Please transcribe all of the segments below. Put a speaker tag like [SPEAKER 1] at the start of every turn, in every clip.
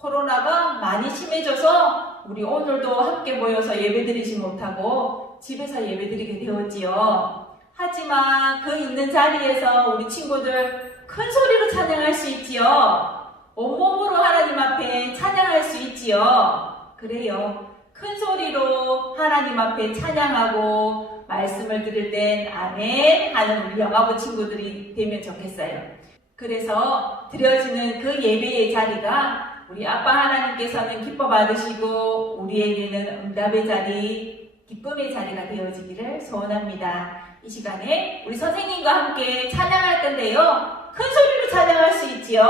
[SPEAKER 1] 코로나가 많이 심해져서 우리 오늘도 함께 모여서 예배드리지 못하고 집에서 예배드리게 되었지요. 하지만 그 있는 자리에서 우리 친구들 큰 소리로 찬양할 수 있지요. 온몸으로 하나님 앞에 찬양할 수 있지요. 그래요. 큰 소리로 하나님 앞에 찬양하고 말씀을 들을 땐 아멘 하는 우리 영화부 친구들이 되면 좋겠어요. 그래서 드려지는 그 예배의 자리가 우리 아빠 하나님께서는 기뻐 받으시고 우리에게는 응답의 자리, 기쁨의 자리가 되어지기를 소원합니다. 이 시간에 우리 선생님과 함께 찬양할 건데요. 큰 소리로 찬양할 수 있지요.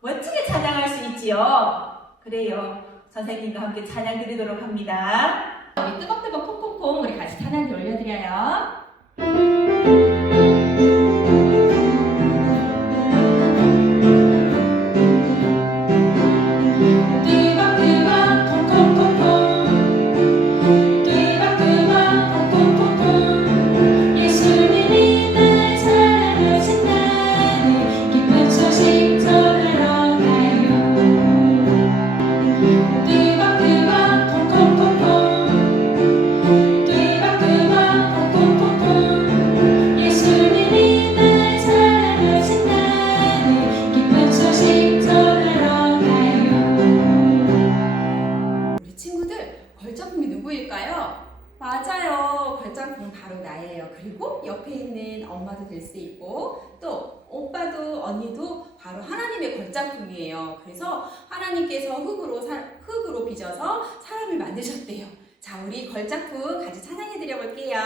[SPEAKER 1] 멋지게 찬양할 수 있지요. 그래요. 선생님과 함께 찬양 드리도록 합니다.
[SPEAKER 2] 우리 뜨겁뜨겁 콩콩콩 우리 같이 찬양 올려드려요. 하나님의 걸작품이에요. 그래서 하나님께서 흙으로 사- 흙으로 빚어서 사람을 만드셨대요. 자 우리 걸작품 같이 찬양해 드려 볼게요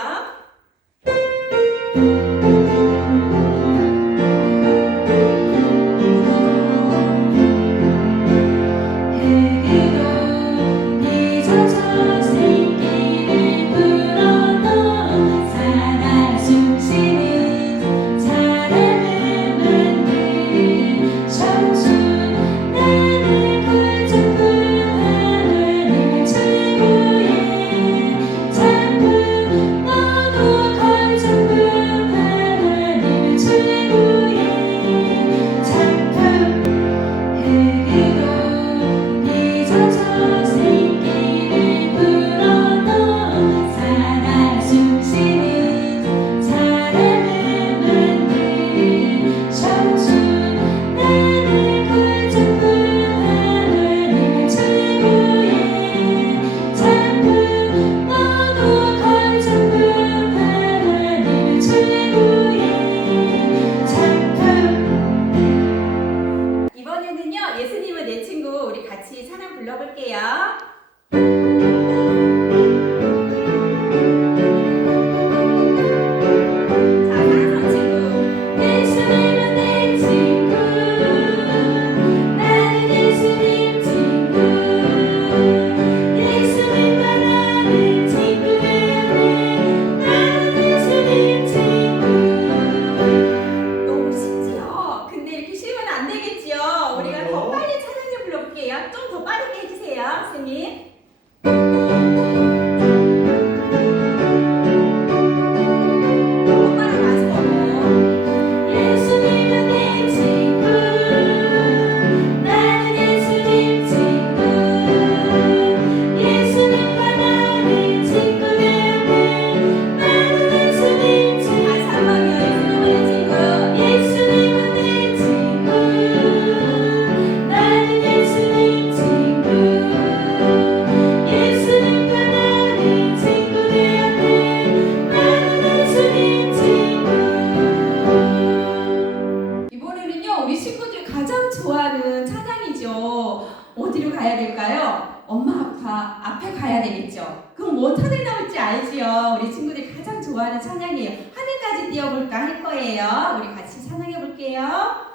[SPEAKER 2] 되겠죠. 그럼 뭐 찬양 나올지 알지요. 우리 친구들이 가장 좋아하는 찬양이에요. 하늘까지 뛰어볼까 할 거예요. 우리 같이 찬양해 볼게요.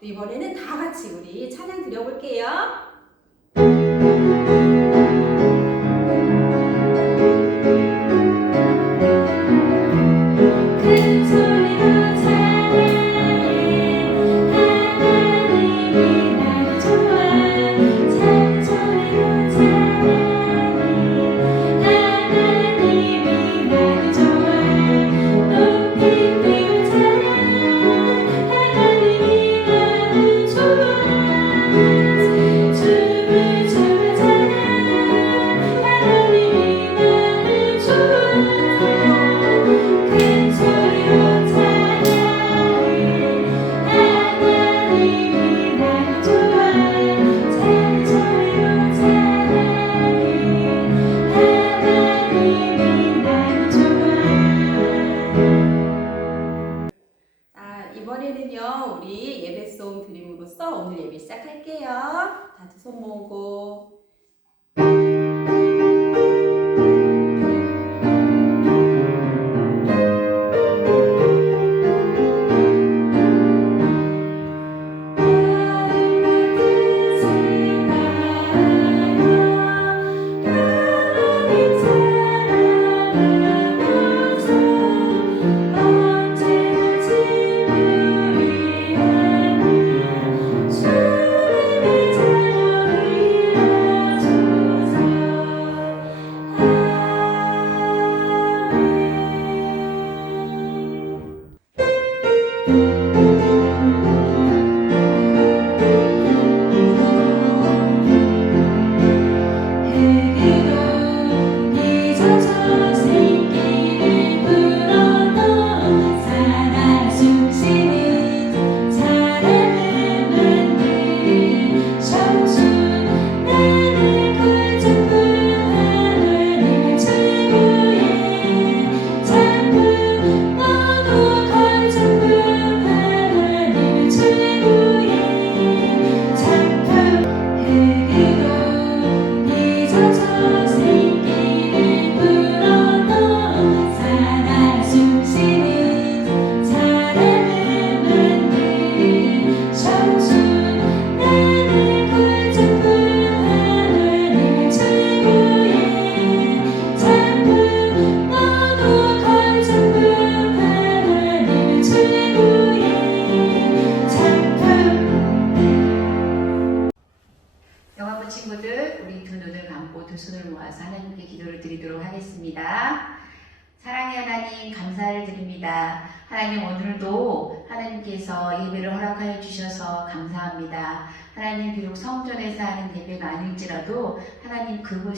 [SPEAKER 2] 이번에는 다 같이 우리 찬양 드려볼게요.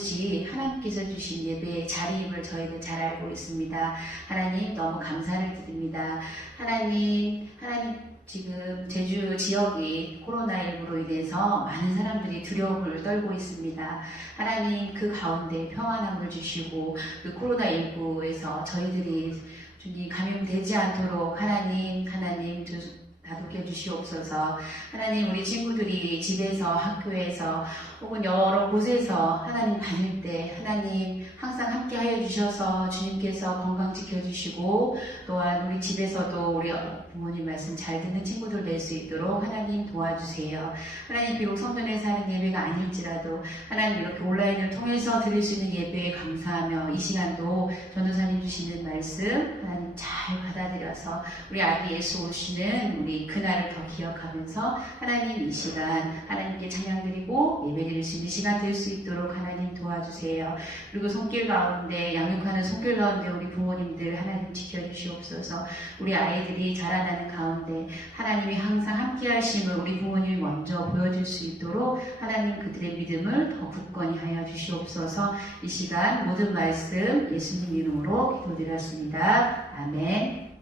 [SPEAKER 3] 그곳이 하나님께서 주신 예배의 자리임을 저희는 잘 알고 있습니다. 하나님, 너무 감사를 드립니다. 하나님, 하나님, 지금 제주 지역이 코로나19로 인해서 많은 사람들이 두려움을 떨고 있습니다. 하나님 그 가운데 평안함을 주시고 그 코로나19에서 저희들이 주님 감염되지 않도록 하나님 하나님 주- 다독여 주시옵소서. 하나님 우리 친구들이 집에서 학교에서 혹은 여러 곳에서 하나님 다닐 때 하나님 항상 함께 하여 주셔서 주님께서 건강 지켜주시고 또한 우리 집에서도 우리 부모님 말씀 잘 듣는 친구들 될 수 있도록 하나님 도와주세요. 하나님 비록 성전에서 하는 예배가 아닐지라도 하나님 이렇게 온라인을 통해서 들릴 수 있는 예배에 감사하며 이 시간도 전도사님 주시는 말씀 하나님 잘 받아들여서 우리 아기 예수 오시는 우리 그날을 더 기억하면서 하나님 이 시간 하나님께 찬양 드리고 예배 드릴 수 있는 시간 될 수 있도록 하나님 도와주세요. 그리고 손길 가운데 양육하는 손길 가운데 우리 부모님들 하나님 지켜주시옵소서. 우리 아이들이 자라 나는 가운데 하나님이 항상 함께 하심을 우리 부모님이 먼저 보여줄 수 있도록 하나님 그들의 믿음을 더 굳건히 하여 주시옵소서. 이 시간 모든 말씀 예수님 이름으로 기도드렸습니다. 아멘.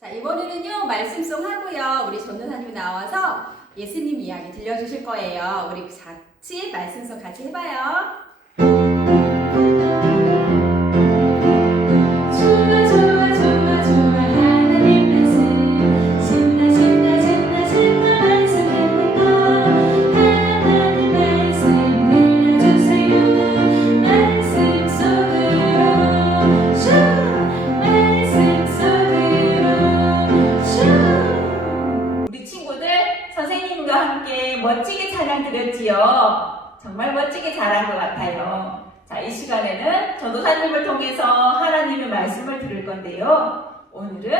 [SPEAKER 2] 자, 이번에는요, 말씀송 하고요. 우리 전도사님이 나와서 예수님 이야기 들려주실 거예요. 우리 같이 말씀송 같이 해봐요.
[SPEAKER 1] 건데요. 오늘은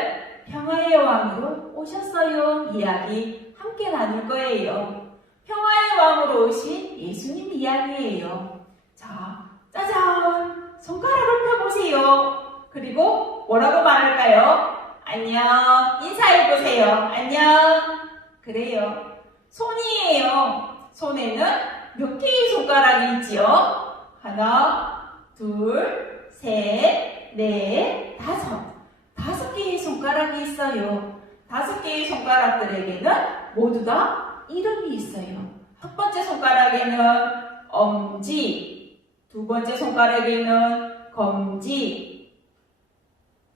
[SPEAKER 1] 평화의 왕으로 오셨어요 이야기 함께 나눌 거예요. 평화의 왕으로 오신 예수님 이야기예요. 자, 짜잔! 손가락을 펴보세요. 그리고 뭐라고 말할까요? 안녕. 인사해보세요. 안녕. 그래요. 손이에요. 손에는 몇 개의 손가락이 있지요? 하나, 둘, 셋, 넷, 다섯. 다섯 개의 손가락이 있어요. 다섯 개의 손가락들에게는 모두 다 이름이 있어요. 첫 번째 손가락에는 엄지, 두 번째 손가락에는 검지,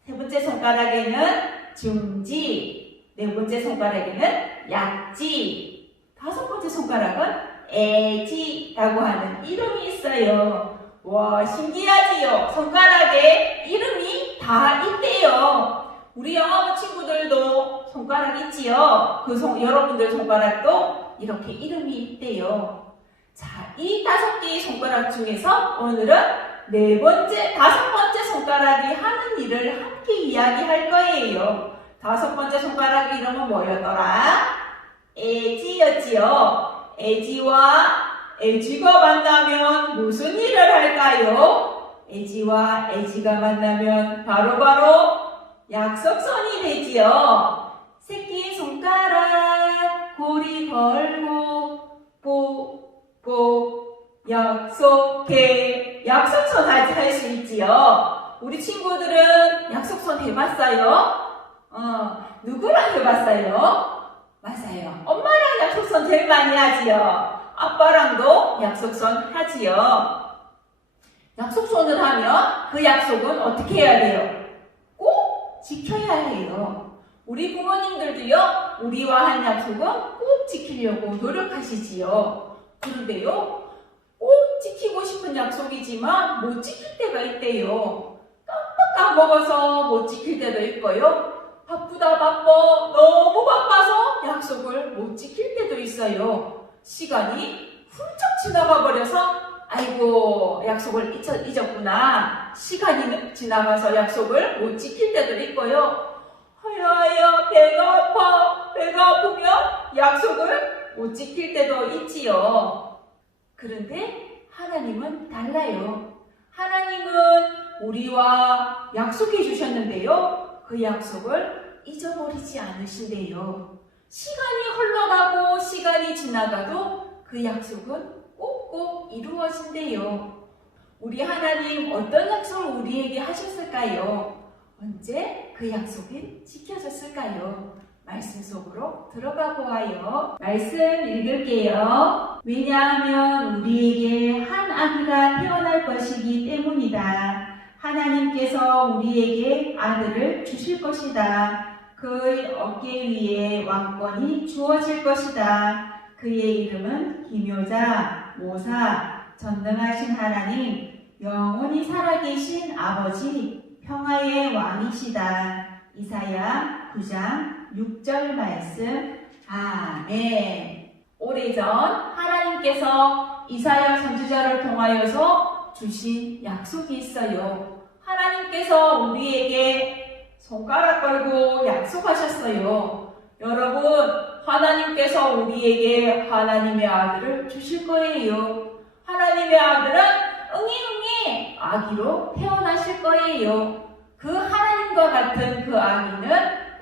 [SPEAKER 1] 세 번째 손가락에는 중지, 네 번째 손가락에는 약지, 다섯 번째 손가락은 애지라고 하는 이름이 있어요. 와, 신기하지요? 손가락에 이름이 다 있대요. 우리 영화부 친구들도 손가락 있지요? 그 손, 여러분들 손가락도 이렇게 이름이 있대요. 자, 이 다섯 개의 손가락 중에서 오늘은 네 번째, 다섯 번째 손가락이 하는 일을 함께 이야기할 거예요. 다섯 번째 손가락 이름은 뭐였더라? 애지였지요. 애지와 애지가 만나면 무슨 일을 할까요? 애지와 애지가 만나면 바로바로 약속선이 되지요. 새끼 손가락 고리 걸고 뽀뽀 약속해 약속선 할수 있지요. 우리 친구들은 약속선 해봤어요? 어, 누구랑 해봤어요? 맞아요. 엄마랑 약속선 제일 많이 하지요. 아빠랑도 약속선 하지요. 약속선을 하면 그 약속은 어떻게 해야 돼요? 꼭 지켜야 해요. 우리 부모님들도요, 우리와 한 약속은 꼭 지키려고 노력하시지요. 그런데요, 꼭 지키고 싶은 약속이지만 못 지킬 때가 있대요. 깜빡 까먹어서 못 지킬 때도 있고요. 바쁘다 바빠 너무 바빠서 약속을 못 지킬 때도 있어요. 시간이 훌쩍 지나가 버려서 아이고 약속을 잊었, 잊었구나. 시간이 지나가서 약속을 못 지킬 때도 있고요. 하야야 배가 아파 배가 아프면 약속을 못 지킬 때도 있지요. 그런데 하나님은 달라요. 하나님은 우리와 약속해 주셨는데요. 그 약속을 잊어버리지 않으신대요. 시간이 흘러가고 시간이 지나가도 그 약속은 꼭꼭 이루어진대요. 우리 하나님 어떤 약속을 우리에게 하셨을까요? 언제 그 약속이 지켜졌을까요? 말씀 속으로 들어가 보아요. 말씀 읽을게요. 왜냐하면 우리에게 한 아기가 태어날 것이기 때문이다. 하나님께서 우리에게 아들을 주실 것이다. 그의 어깨 위에 왕권이 주어질 것이다. 그의 이름은 기묘자, 모사, 전능하신 하나님, 영원히 살아계신 아버지, 평화의 왕이시다. 이사야 9장 6절 말씀. 아멘. 오래전 하나님께서 이사야 선지자를 통하여서 주신 약속이 있어요. 하나님께서 우리에게 손가락 걸고 약속하셨어요. 여러분, 하나님께서 우리에게 하나님의 아들을 주실 거예요. 하나님의 아들은 응이응이 아기로 태어나실 거예요. 그 하나님과 같은 그 아기는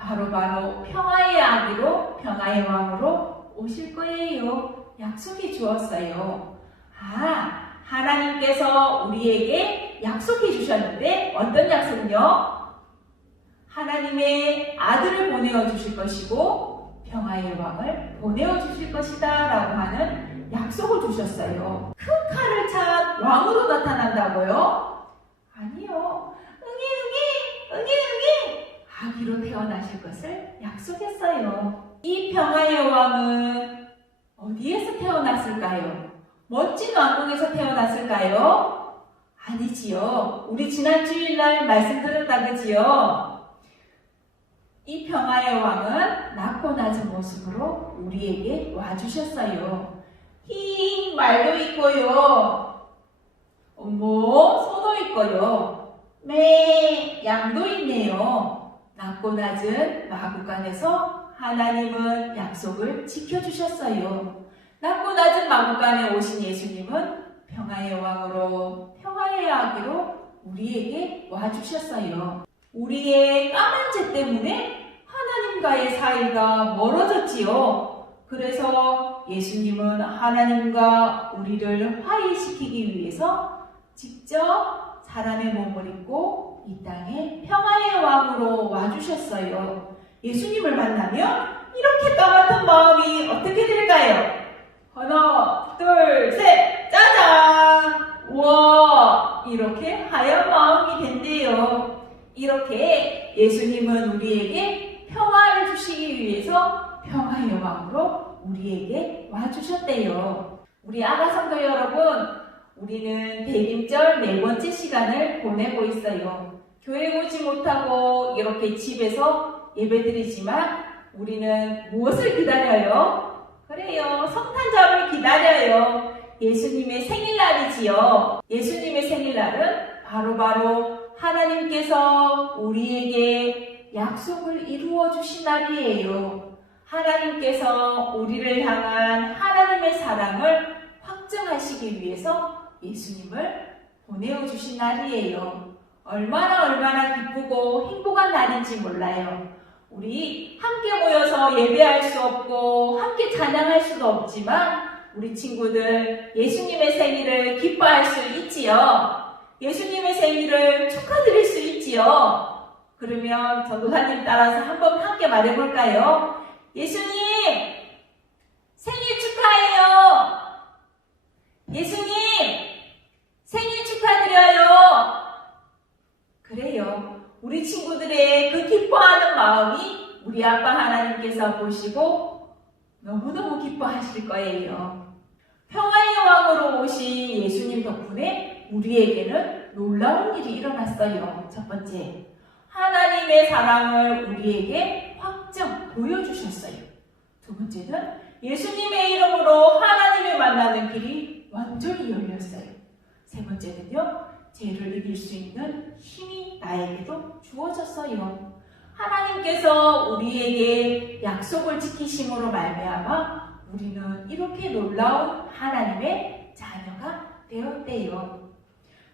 [SPEAKER 1] 바로바로 평화의 아기로 평화의 왕으로 오실 거예요. 약속해 주었어요. 아, 하나님께서 우리에게 약속해 주셨는데 어떤 약속은요? 하나님의 아들을 보내어 주실 것이고 평화의 왕을 보내어 주실 것이다 라고 하는 약속을 주셨어요. 큰 칼을 찬 왕으로 나타난다고요? 아니요. 응이 응이 응이 응이 아기로 태어나실 것을 약속했어요. 이 평화의 왕은 어디에서 태어났을까요? 멋진 왕궁에서 태어났을까요? 아니지요. 우리 지난 주일날 말씀 들었다 그지요? 이 평화의 왕은 낮고 낮은 모습으로 우리에게 와주셨어요. 히 말도 있고요. 어머 소도 있고요. 매 양도 있네요. 낮고 낮은 마구간에서 하나님은 약속을 지켜주셨어요. 낮고 낮은 마구간에 오신 예수님은 평화의 왕으로 평화의 아기로 우리에게 와주셨어요. 우리의 까만 죄 때문에 하나님과의 사이가 멀어졌지요. 그래서 예수님은 하나님과 우리를 화해시키기 위해서 직접 사람의 몸을 입고 이 땅에 평화의 왕으로 와주셨어요. 예수님을 만나면 이렇게 까맣던 마음이 어떻게 될까요? 하나, 둘, 셋, 짜잔! 우와, 이렇게 하얀 마음이 된대요. 이렇게 예수님은 우리에게 평화를 주시기 위해서 평화의 왕으로 우리에게 와주셨대요. 우리 아가 성도 여러분, 우리는 대림절 네 번째 시간을 보내고 있어요. 교회 오지 못하고 이렇게 집에서 예배드리지만 우리는 무엇을 기다려요? 그래요. 성탄절을 기다려요. 예수님의 생일날이지요. 예수님의 생일날은 바로바로 하나님께서 우리에게 약속을 이루어 주신 날이에요. 하나님께서 우리를 향한 하나님의 사랑을 확증하시기 위해서 예수님을 보내어 주신 날이에요. 얼마나 얼마나 기쁘고 행복한 날인지 몰라요. 우리 함께 모여서 예배할 수 없고 함께 찬양할 수도 없지만 우리 친구들 예수님의 생일을 기뻐할 수 있지요. 예수님의 생일을 축하드릴 수 있지요. 그러면 전도사님 따라서 한번 함께 말해볼까요? 예수님 생일 축하해요. 예수님 생일 축하드려요. 그래요. 우리 친구들의 그 기뻐하는 마음이 우리 아빠 하나님께서 보시고 너무너무 기뻐하실 거예요. 평화의 왕으로 오신 예수님 덕분에 우리에게는 놀라운 일이 일어났어요. 첫 번째, 하나님의 사랑을 우리에게 확정 보여주셨어요. 두 번째는 예수님의 이름으로 하나님을 만나는 길이 완전히 열렸어요. 세 번째는요, 죄를 이길 수 있는 힘이 나에게도 주어졌어요. 하나님께서 우리에게 약속을 지키심으로 말미암아 우리는 이렇게 놀라운 하나님의 자녀가 되었대요.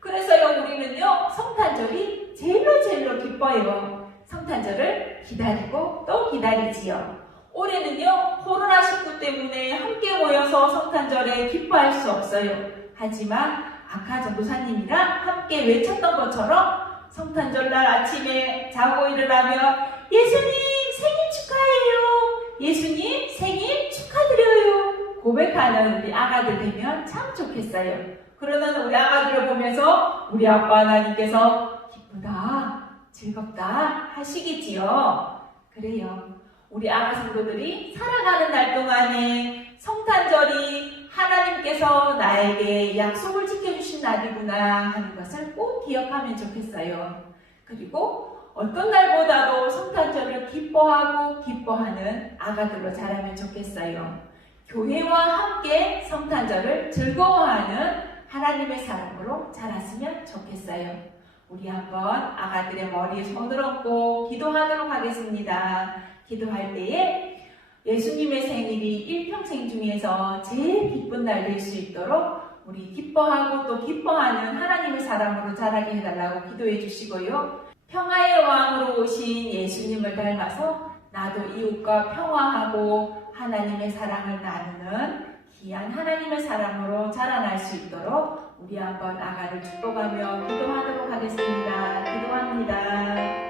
[SPEAKER 1] 그래서요 우리는요 성탄절이 제일로 제일로 기뻐요. 성탄절을 기다리고 또 기다리지요. 올해는요 코로나 19 때문에 함께 모여서 성탄절에 기뻐할 수 없어요. 하지만 아까 전도사님이랑 함께 외쳤던 것처럼 성탄절날 아침에 자고 일어나면 예수님 생일 축하해요. 예수님 생일 축하드려요. 고백하는 우리 아가들 되면 참 좋겠어요. 그러는 우리 아가들을 보면서 우리 아빠 하나님께서 기쁘다, 즐겁다 하시겠지요. 그래요. 우리 아가 성도들이 살아가는 날 동안에 성탄절이 하나님께서 나에게 약속을 지켜주신 날이구나 하는 것을 꼭 기억하면 좋겠어요. 그리고 어떤 날보다도 성탄절을 기뻐하고 기뻐하는 아가들로 자라면 좋겠어요. 교회와 함께 성탄절을 즐거워하는 하나님의 사람으로 자랐으면 좋겠어요. 우리 한번 아가들의 머리에 손을 얹고 기도하도록 하겠습니다. 기도할 때에 예수님의 생일이 일평생 중에서 제일 기쁜 날 될 수 있도록 우리 기뻐하고 또 기뻐하는 하나님의 사람으로 자라게 해달라고 기도해 주시고요. 평화의 왕으로 오신 예수님을 닮아서 나도 이웃과 평화하고 하나님의 사랑을 나누는 귀한 하나님의 사람으로 자라날 수 있도록 우리 한번 아가를 축복하며 기도하도록 하겠습니다. 기도합니다.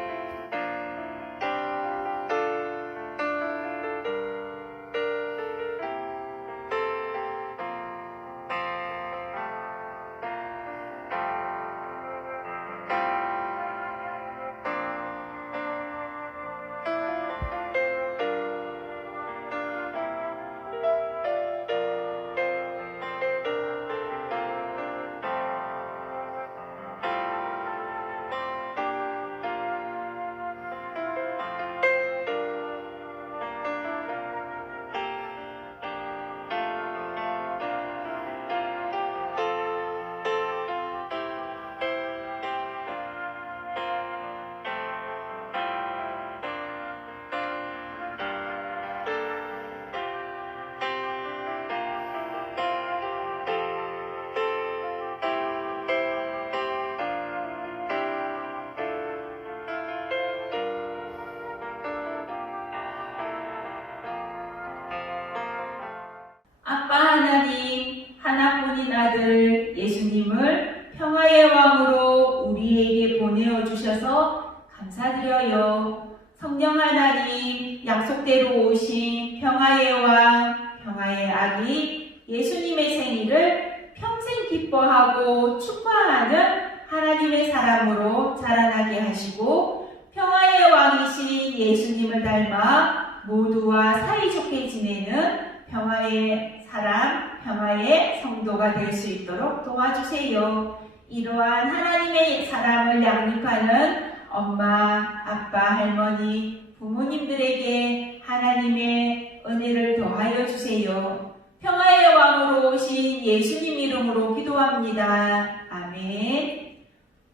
[SPEAKER 1] 사람, 평화의 성도가 될 수 있도록 도와주세요. 이러한 하나님의 사람을 양육하는 엄마, 아빠, 할머니, 부모님들에게 하나님의 은혜를 더하여 주세요. 평화의 왕으로 오신 예수님 이름으로 기도합니다. 아멘.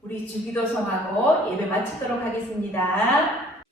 [SPEAKER 1] 우리 주기도 성하고 예배 마치도록 하겠습니다.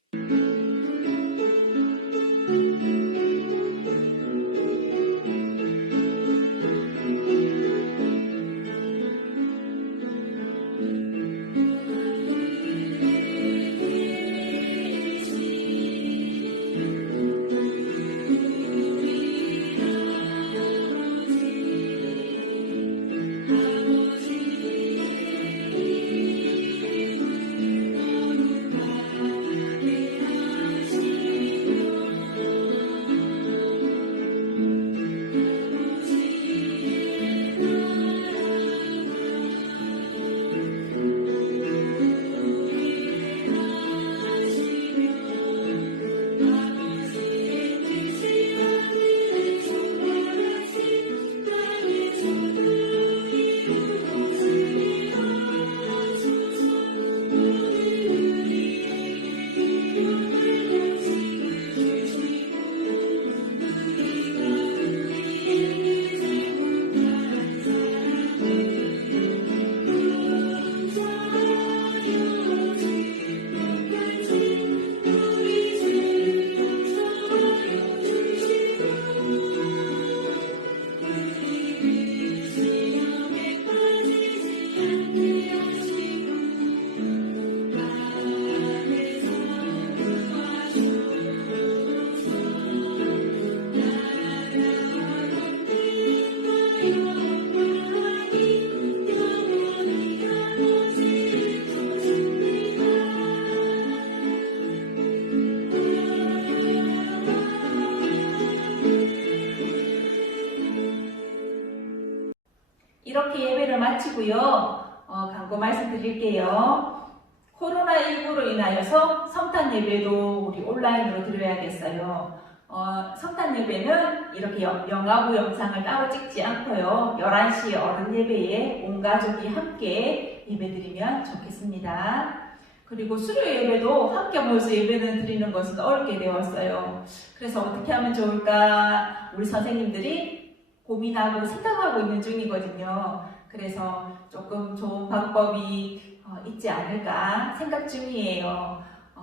[SPEAKER 1] 이렇게 영- 영화부 영상을 따로 찍지 않고요. 11시 어른 예배에 온 가족이 함께 예배드리면 좋겠습니다. 그리고 수료 예배도 함께 모여서 예배를 드리는 것은 어렵게 되었어요. 그래서 어떻게 하면 좋을까 우리 선생님들이 고민하고 생각하고 있는 중이거든요. 그래서 조금 좋은 방법이 어, 있지 않을까 생각 중이에요.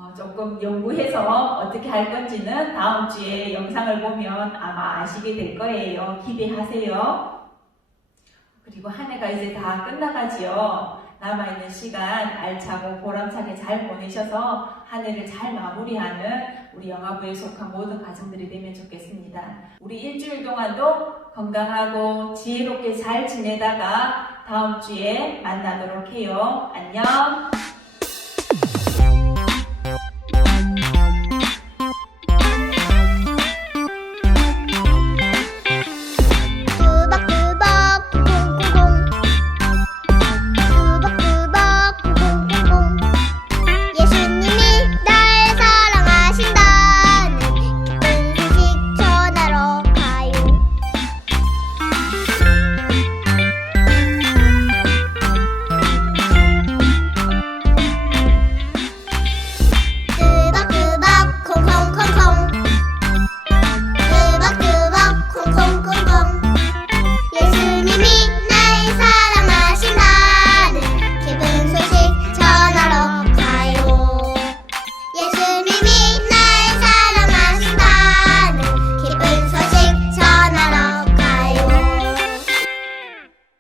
[SPEAKER 1] 어, 조금 연구해서 어떻게 할 건지는 다음 주에 영상을 보면 아마 아시게 될 거예요. 기대하세요. 그리고 한 해가 이제 다 끝나가지요. 남아있는 시간 알차고 보람차게 잘 보내셔서 한 해를 잘 마무리하는 우리 영화부에 속한 모든 가정들이 되면 좋겠습니다. 우리 일주일 동안도 건강하고 지혜롭게 잘 지내다가 다음 주에 만나도록 해요. 안녕!